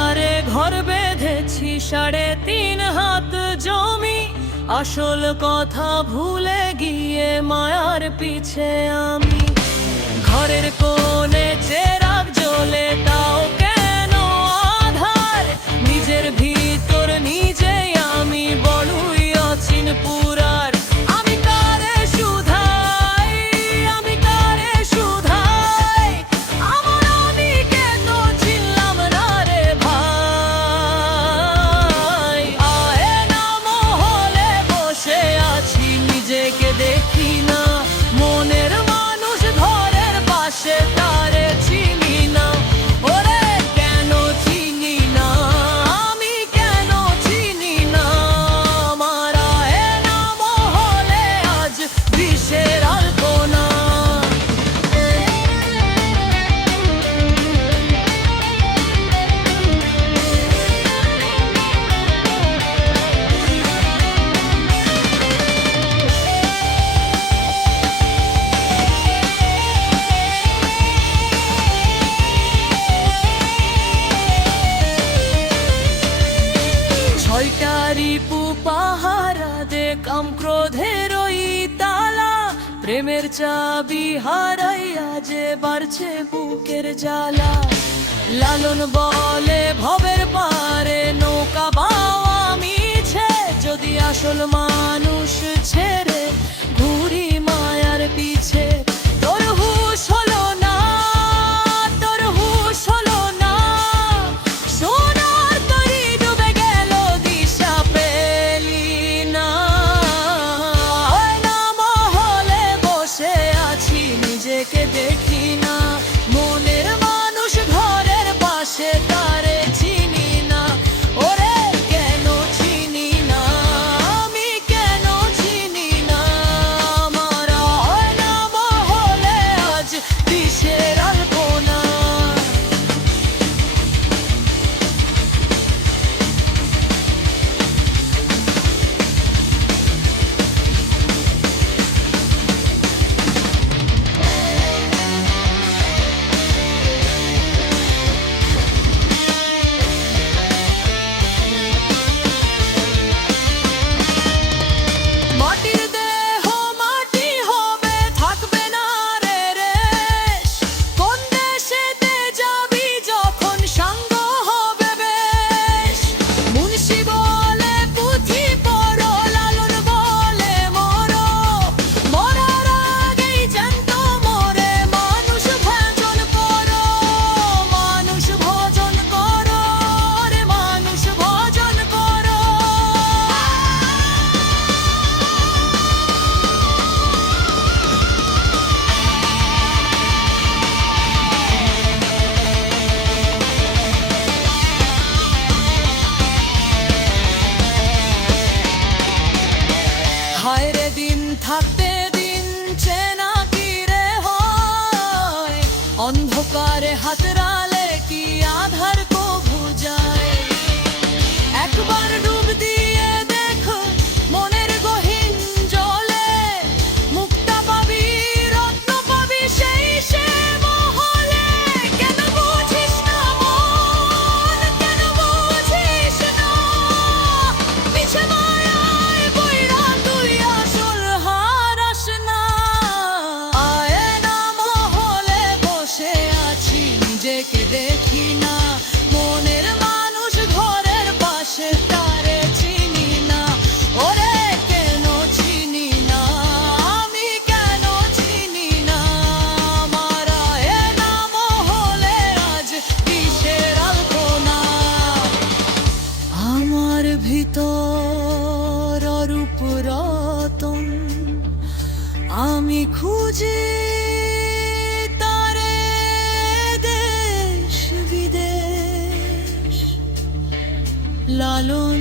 কিনারে ঘর বেঁধেছি, সাড়ে তিন হাত জমি। আসল কথা ভুলে গিয়ে মায়ার পিছে আমি। ঘরের কোণে চেরা ছয়টারি কাম ক্রোধের তালা। প্রেমের চাবি হারাইয়া যে বাড়ছে বুকের জ্বালা। লালন বলে ভবের পারে নৌকা বাওয়া মিছে, যদি আসল মানুষ ছেড়ে দিন থাকতে দিন চেনা কি রে হয়? অন্ধকারে হাতরা খুঁজি তারে লালন